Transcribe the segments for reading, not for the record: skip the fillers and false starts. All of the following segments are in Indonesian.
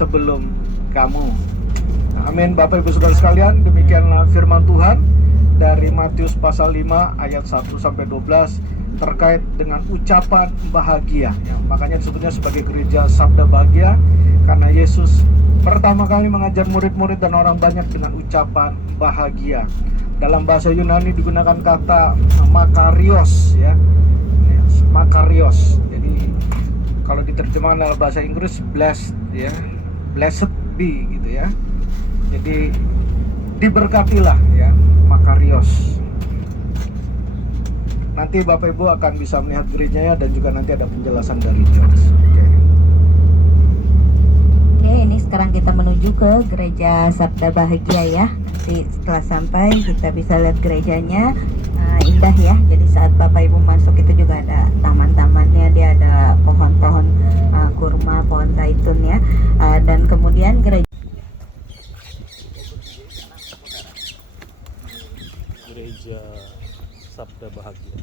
sebelum kamu. Amin. Bapak Ibu Saudara sekalian, demikianlah firman Tuhan dari Matius pasal 5 ayat 1 sampai 12 terkait dengan ucapan bahagia. Ya, makanya disebutnya sebagai gereja sabda bahagia karena Yesus pertama kali mengajar murid-murid dan orang banyak dengan ucapan bahagia. Dalam bahasa Yunani digunakan kata makarios, ya. Makarios. Jadi kalau diterjemahkan dalam bahasa Inggris blessed, ya. Blessed be gitu ya. Jadi diberkatilah, ya, makarios. Nanti Bapak Ibu akan bisa melihat gerejanya dan juga nanti ada penjelasan dari George. Oke, ini sekarang kita menuju ke gereja Sabda Bahagia ya. Nanti setelah sampai kita bisa lihat gerejanya. Indah ya. Jadi saat Bapak Ibu masuk itu juga ada taman-tamannya, dia ada pohon-pohon kurma, pohon zaitun ya. Dan kemudian gereja Sabda Bahagia.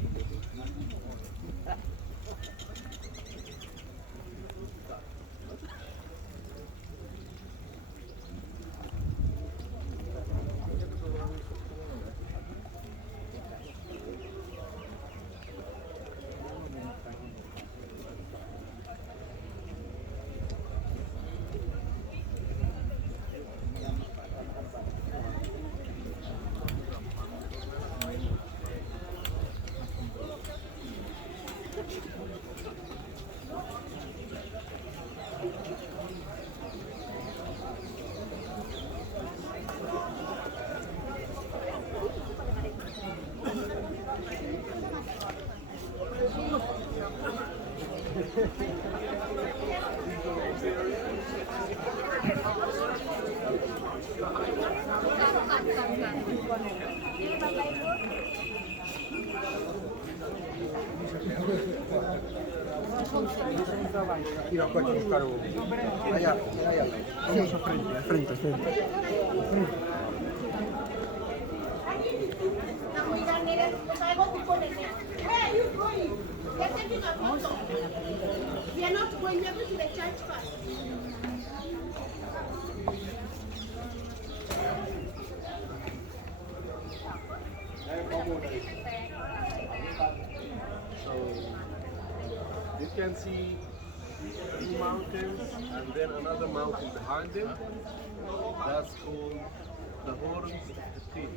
So you can see two mountains and then another mountain behind them. That's called the horns of Tin.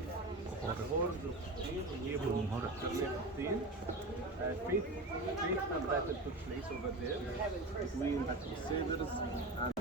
The horns of Tin, Tin. Fifth battle took place over there between the Crusaders and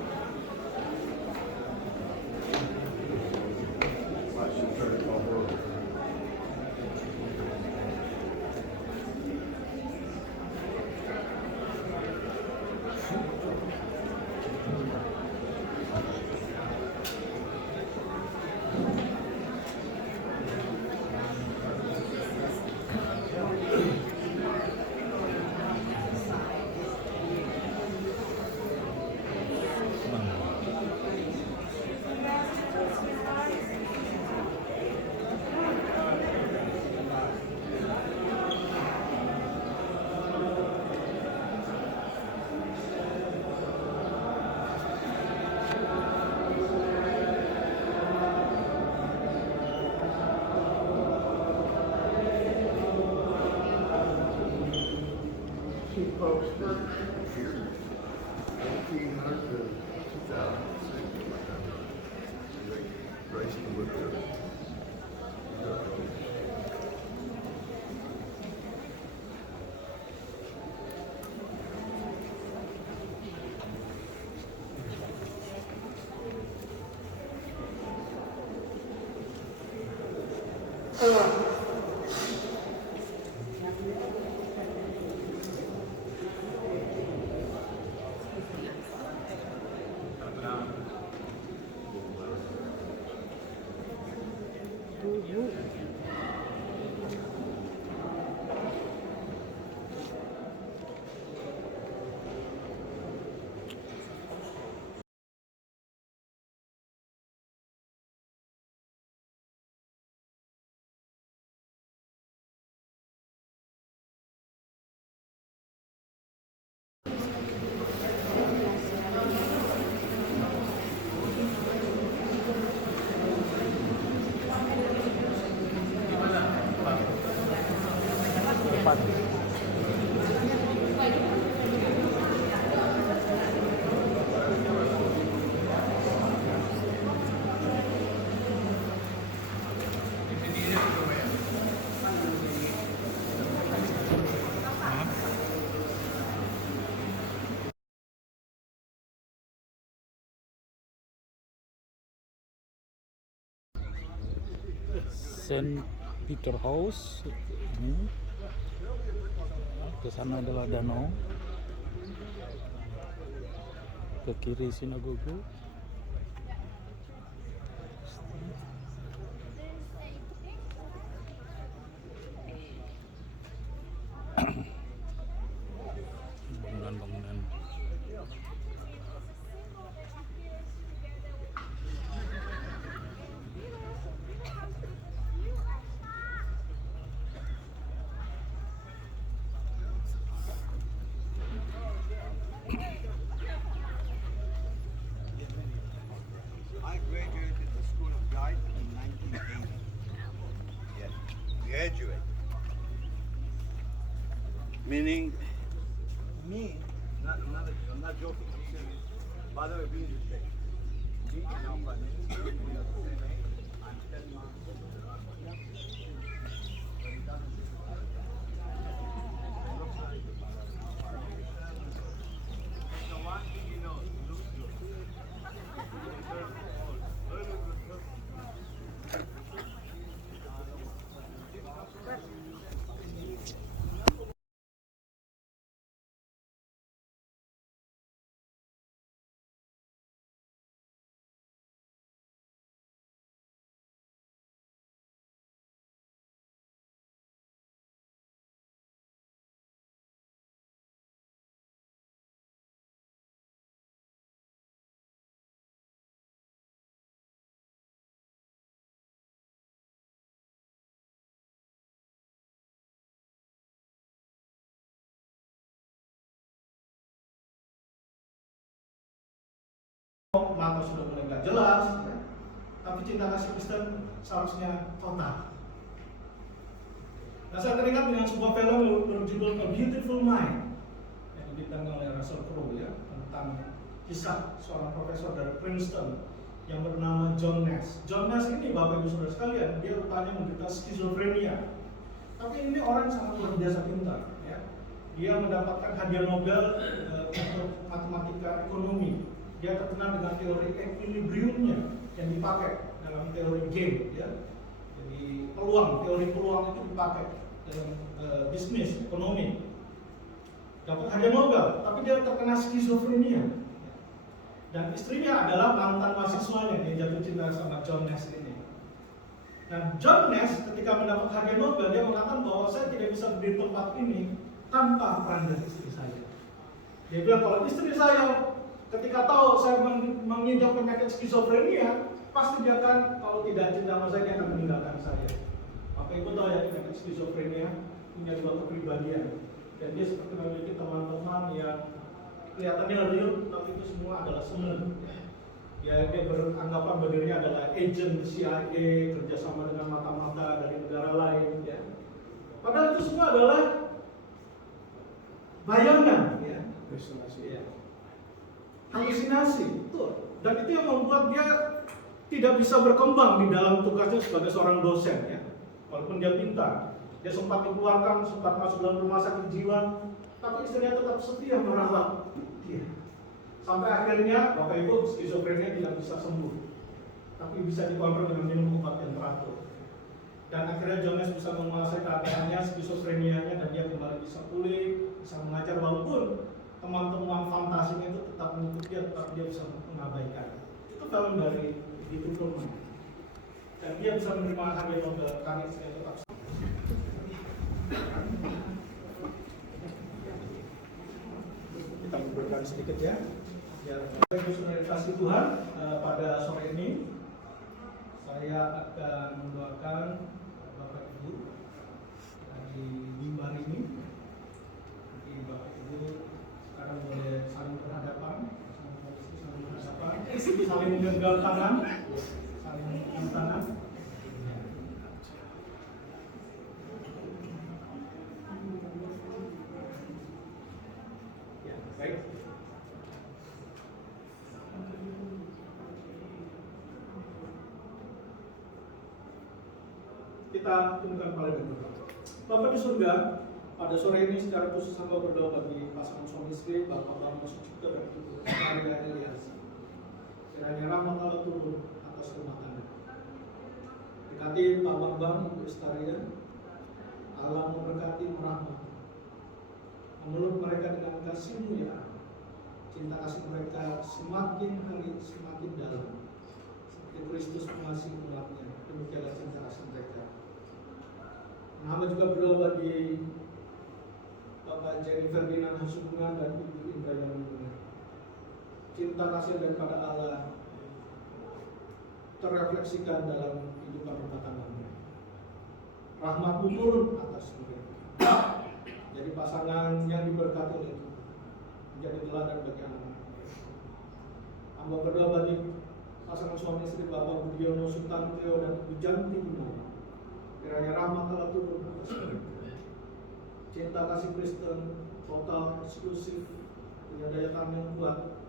depan. Saint Peter House ini, ke sana adalah danau, ke kiri sinagoga. Bangunan-bangunan. I graduated the School of Guide in 1980. Yes, graduate. Meaning? Me? I'm not joking. I'm serious. By the way, be respect. Me and Amba, we are the same age. I'm 10 months older. But it doesn't look like that. It looks like the one thing he knows, he looks good. Mata sudah mulai nggak jelas, ya. Tapi cinta kasih Kristen seharusnya total. Nah, saya teringat dengan sebuah film berjudul A Beautiful Mind yang dibintangi oleh Russell Crowe, ya, tentang kisah seorang profesor dari Princeton yang bernama John Nash. John Nash ini, Bapak Ibu Saudara sekalian, dia rupanya menderita skizofrenia. Tapi ini orang sangat luar biasa pintar, ya. Dia mendapatkan hadiah Nobel untuk matematika ekonomi. Dia terkenal dengan teori equilibriumnya yang dipakai dalam teori game, ya. Jadi teori peluang itu dipakai dalam bisnis ekonomi. Dapat hadiah Nobel, tapi dia terkena skizofrenia. Dan istrinya adalah mantan mahasiswanya yang jatuh cinta sama John Nash ini. Nah, John Nash ketika mendapat hadiah Nobel, dia mengatakan bahwa saya tidak bisa berdiri di tempat ini tanpa peran dari istri saya. Dia bilang kalau istri saya ketika tahu saya mengidap penyakit skizofrenia, pasti dia akan, kalau tidak cinta sama saya, dia akan meninggalkan saya. Maka ibu tahu ya, penyakit skizofrenia punya dua kepribadian. Dan dia seperti memiliki teman-teman yang kelihatannya real, tapi itu semua adalah semu. Ya, dia beranggapan bahwa dirinya adalah agent CIA, kerjasama dengan mata-mata dari negara lain. Ya. Padahal itu semua adalah bayangan, ya, halusinasi, betul. Dan itu yang membuat dia tidak bisa berkembang di dalam tugasnya sebagai seorang dosen, ya. Walaupun dia pintar, dia sempat dikeluarkan, sempat masuk dalam rumah sakit jiwa, tapi istrinya tetap setia merawat dia. Sampai akhirnya Bapak Ibu, skizofrenia tidak bisa sembuh, tapi bisa dikontrol dengan minum obat yang teratur. Dan akhirnya John Nash bisa menguasai keadaannya, skizofrenianya, dan dia kembali bisa pulih, bisa mengajar, walaupun teman-teman fantasinya itu tetap mengikuti dia, tetap dia bisa mengabaikan. Itu film dari Beautiful Mind. Dan dia bisa menerima hadiah Nobel karena istrinya tetap. Kita mundur sedikit, ya. Bapak Ibu Saudara kasih Tuhan, pada sore ini saya akan mendoakan Bapak Ibu di mimbar ini. Jadi Bapak Ibu sekarang boleh saling berhadapan, saling menggenggam tangan, saling menggenggam tangan. Kita tundukkan kepala dan berdoa. Bapa di surga, pada sore ini secara khusus hamba berdoa bagi pasangan suami istri, Bapak Bambang Sucipto dan Ibu Maria Elias. Kiranya rahmat Allah turun atas rumah tangga. Berkati Pak Bambang, Ibu Estaria, Allah memberkati merahmati, memeluk mereka dengan kasih-Mu ya. Cinta kasih mereka semakin hari semakin dalam, seperti Kristus mengasihi umatnya. Demikianlah cinta kasih mereka. Hamba juga berdoa bagi Bapak Jerry Ferdinand Hasubungan dan Ibu Indrayani Bunga. Cinta kasih daripada Allah terrefleksikan dalam kehidupan rumah tangga mereka. Rahmat-Mu turun atas mereka. Jadi pasangan yang diberkati oleh Tuhan, menjadi teladan bagi anak-anak mereka. Hamba berdoa bagi pasangan suami istri Bapak Budiono Sutantrio dan Ibu Janti Gunawan. Kiranya rahmat Allah turun atas mereka. Cinta kasih Kristen total, eksklusif, punya daya tahan yang kuat,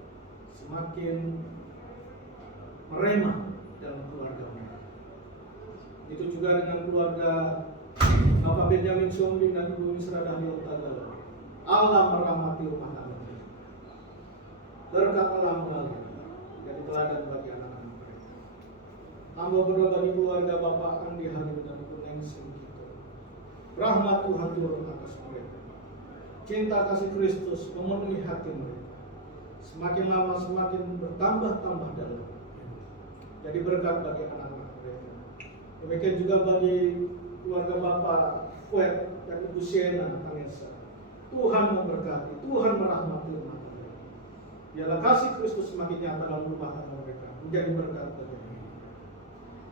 semakin meremah dalam keluarga mereka. Itu juga dengan keluarga Bapak Benjamin Somling dan Ibu Misra Dahlia Utagala. Allah merahmati rumah tangga mereka. Berkat Allah mengalir, jadi teladan bagi anak-anak mereka. Hamba berdoa bagi keluarga Bapak Andi Halim dan Ibu Nengsin Kito. Rahmat Tuhan turun atas mereka. Cinta kasih Kristus memenuhi hati mereka. Semakin lama semakin bertambah-tambah dalam. Jadi berkat bagi anak-anak mereka. Demikian juga bagi keluarga Bapak Fuet dan Ibu Siena Tanesa. Tuhan memberkati, Tuhan merahmati rumah tangga. Biarlah kasih Kristus semakin nyata dalam rumah tangga mereka, menjadi berkat bagi mereka.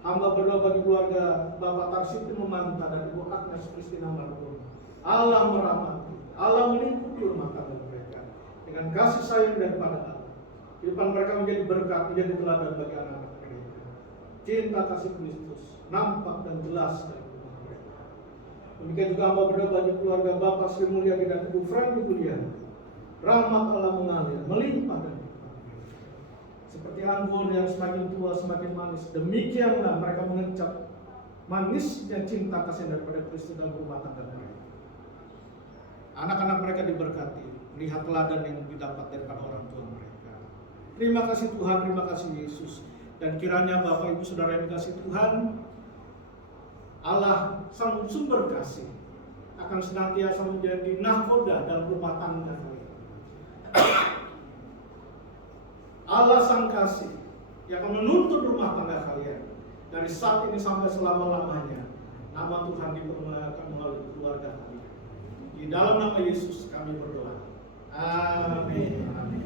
Hamba berdoa bagi keluarga Bapak Tarsiti Memanta dan Ibu Agnes Kristina Marbun. Allah merahmati, Allah melingkupi rumah tangga mereka dengan kasih sayang daripada Allah. Kehidupan mereka menjadi berkat, menjadi teladan bagi anak-anak mereka. Cinta kasih Kristus nampak dan jelas dalam rumah mereka. Demikian juga hamba berdoa bagi keluarga Bapak Sri Mulyadi dan Ibu Franky Kuliah. Rahmat Allah mengalir, melimpah dan seperti anggur yang semakin tua semakin manis. Demikianlah mereka mengecap manisnya cinta kasih daripada Kristus dalam rumah tangga mereka. Anak-anak mereka diberkati, melihat teladan yang didapat daripada orang tua mereka. Terima kasih Tuhan, terima kasih Yesus. Dan kiranya Bapak Ibu Saudara yang dikasih Tuhan, Allah sang sumber kasih akan senantiasa menjadi nahkoda dalam rumah tangga kalian. Allah sang kasih yang akan menuntun rumah tangga kalian dari saat ini sampai selama-lamanya. Nama Tuhan dipermuliakan melalui keluarga kalian. Di dalam nama Yesus kami berdoa. Amin. Amin.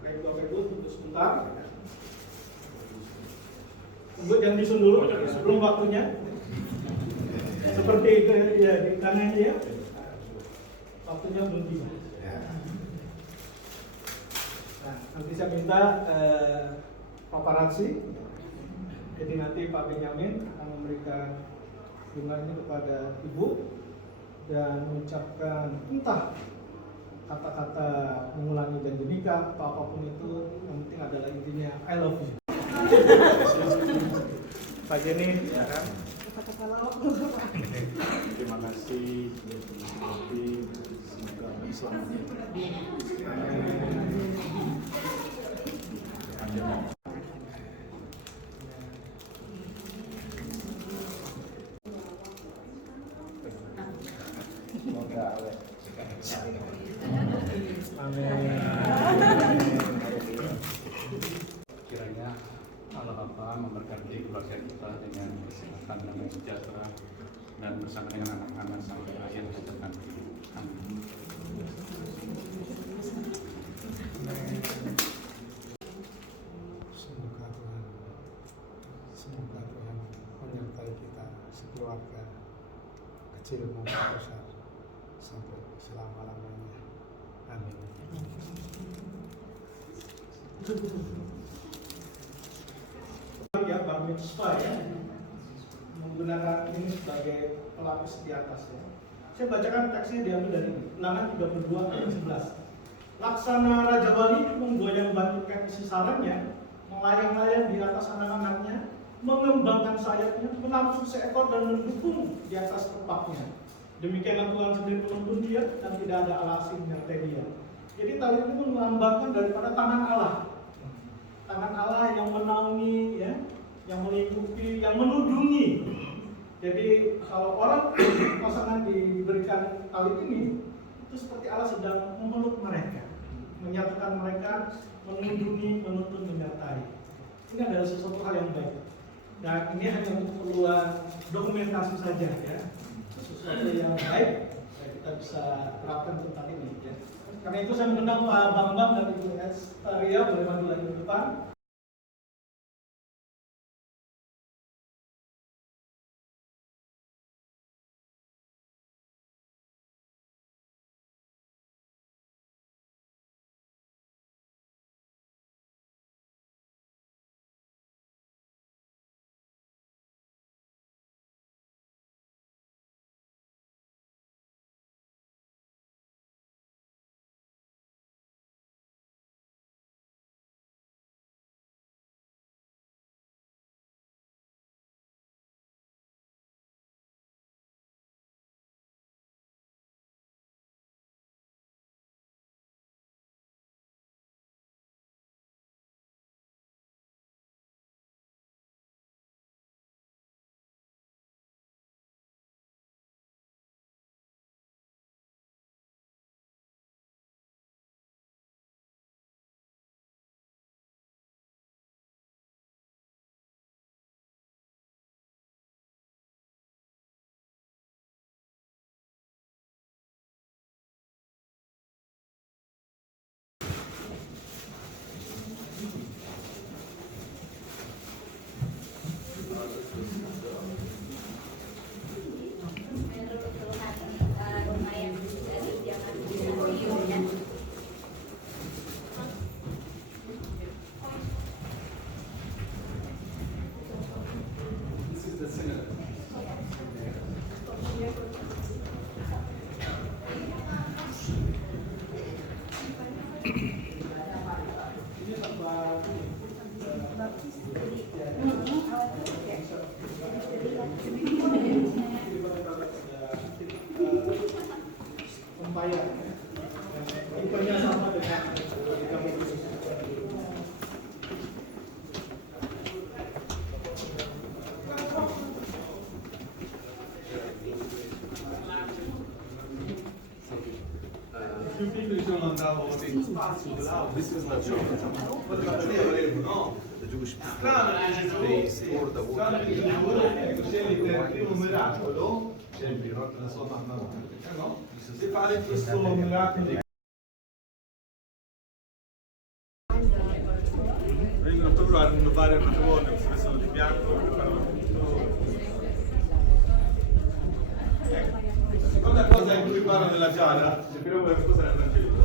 Baik Bapak Ibu, tunggu sebentar. Tunggu jangan disun dulu, belum waktunya. Seperti itu ya di tangan ya. Waktunya belum tiba. Nah, nanti saya minta paparazzi. Jadi nanti Pak Benyamin akan memberikan bunganya kepada Ibu dan mengucapkan entah kata-kata mengulangi janji nikah atau apapun itu, yang penting adalah intinya I love you. Pak Jenny, ya kan? Terima kasih. Semoga selamat. Kiranya Allah Bapa memberkati keluarga kita dengan kesehatan dan sejahtera dan bersama dengan anak-anak sampai akhir hayat nanti. Amin. Semoga Tuhan menyertai kita sekeluarga, kecil maupun besar, sampai selama-lamanya. Amin. Ya, bar mitzvah ya, menggunakan ini sebagai pelapis di atas ya. Saya bacakan teksnya diambil dari Ulangan 32 ayat 11. Laksana Raja Wali menggoyang batu isi sarangnya, melayang-layang di atas anak-anaknya, mengembangkan sayapnya, menampung seekor dan mendukung di atas tepaknya. Demikianlah Tuhan sendiri menuntun dia dan tidak ada alasin menyertai dia. Jadi tali itu melambangkan daripada tangan Allah. Tangan Allah yang menaungi, ya, yang mengikuti, yang menudungi. Jadi kalau orang pasangan diberikan tali ini, itu seperti Allah sedang memeluk mereka, menyatukan mereka, menudungi, menuntun, menyertai. Ini adalah sesuatu hal yang baik. Dan ini hanya untuk keperluan dokumentasi saja, ya. Sesuatu yang baik, ya, kita bisa terapkan tentang ini, ya. Karena itu saya mengundang Pak Bambang dan Ibu Estaria boleh maju lagi ke depan. This is not sure. The Jewish people, they store the water. Il primo miracolo, c'è il birotto da sopra, no? Si fare questo miracolo. Vengono proprio a rinnovare il matrimonio, si vestono di bianco e preparano tutto. La seconda cosa in cui parla della giada, se però qualcosa nel Vangelo.